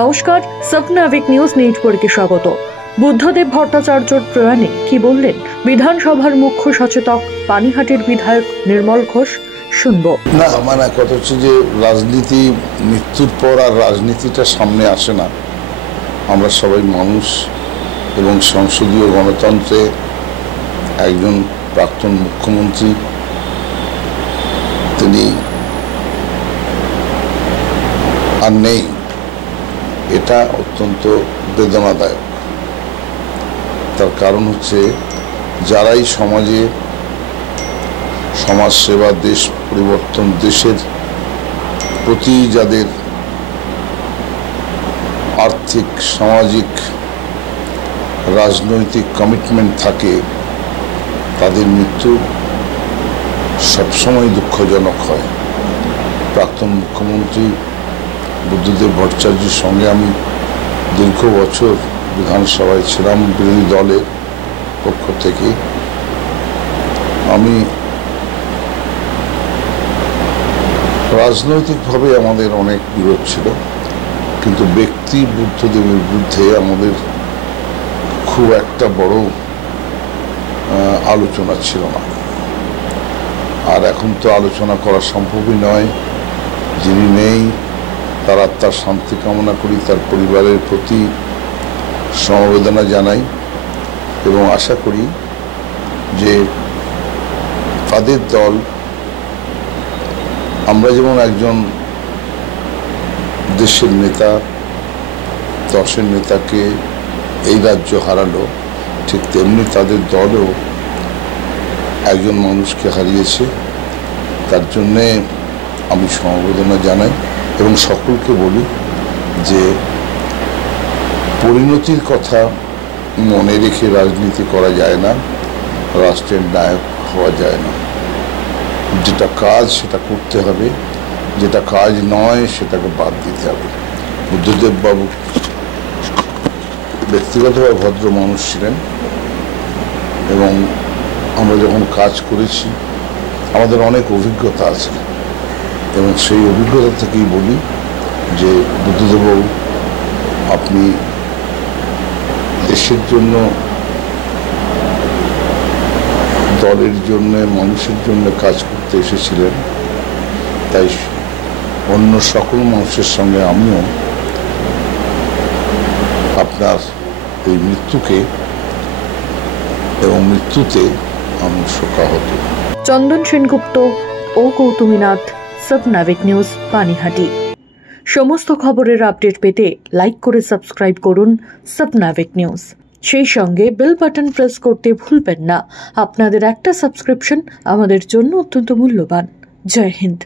নমস্কার, স্বপ্নাবিক নিউজ নেটওয়ার্কে স্বাগত। বুদ্ধদেব ভট্টাচার্যর প্রয়াণে কি বললেন বিধানসভার মুখ্য সচেতক পানিহাটির বিধায়ক নির্মল ঘোষ, শুনবো। না, মানে কথা হচ্ছে যে রাজনীতি মৃত্যুর পর আর রাজনীতিটা সামনে আসে না। আমরা সবাই মানুষ এবং সংসদীয় গণতন্ত্রে একজন প্রাক্তন মুখ্যমন্ত্রী তিনি আর নেই, এটা অত্যন্ত বেদনাদায়ক। তার কারণ হচ্ছে যারাই সমাজে সমাজ সেবা, দেশ পরিবর্তন, দেশের প্রতি যাদের আর্থিক, সামাজিক, রাজনৈতিক কমিটমেন্ট থাকে, তাদের মৃত্যু সবসময় দুঃখজনক হয়। প্রাক্তন মুখ্যমন্ত্রী বুদ্ধদেব ভট্টাচার্যের সঙ্গে আমি দীর্ঘ বছর বিধানসভায় ছিলাম বিরোধী দলের পক্ষ থেকে। আমি রাজনৈতিকভাবে আমাদের অনেক বিরোধ ছিল, কিন্তু ব্যক্তি বুদ্ধদেবের বিরুদ্ধে আমাদের খুব একটা বড় আলোচনা ছিল না। আর এখন তো আলোচনা করা সম্ভবই নয়। যিনি নেই তার আত্মার শান্তি কামনা করি, তার পরিবারের প্রতি সমবেদনা জানাই এবং আশা করি যে তাদের দল, আমরা যেমন একজন দেশের নেতা, দশের নেতাকে এই রাজ্য হারালো, ঠিক তেমনি তাদের দলও একজন মানুষকে হারিয়েছে। তার জন্যে আমি সমবেদনা জানাই এবং সকলকে বলি যে পরিণতির কথা মনে রেখে রাজনীতি করা যায় না, রাষ্ট্রের নায়ক হওয়া যায় না। যেটা কাজ সেটা করতে হবে, যেটা কাজ নয় সেটাকে বাদ দিতে হবে। বুদ্ধদেব বাবু ব্যক্তিগতভাবে ভদ্র মানুষ ছিলেন এবং আমরা যখন কাজ করেছি আমাদের অনেক অভিজ্ঞতা আছে এবং সেই অভিজ্ঞতা থেকেই বলি যে বুদ্ধদেববাবু, আপনি দেশের জন্য, দলের জন্য, মানুষের জন্য কাজ করতে এসেছিলেন। তাই অন্য সকল মানুষের সঙ্গে আমিও আপনার এই মৃত্যুকে এবং মৃত্যুতে আমি শোকাহত। চন্দন সেনগুপ্ত ও গৌতমীনাথ, স্বপ্নাবিক নিউজ, পানিহাটি। সমস্ত খবরের আপডেট পেতে লাইক করে সাবস্ক্রাইব করুন স্বপ্নাবিক নিউজ। সেই সঙ্গে বেল বাটন প্রেস করতে ভুলবেন না। আপনাদের একটা সাবস্ক্রিপশন আমাদের জন্য অত্যন্ত মূল্যবান। জয় হিন্দ।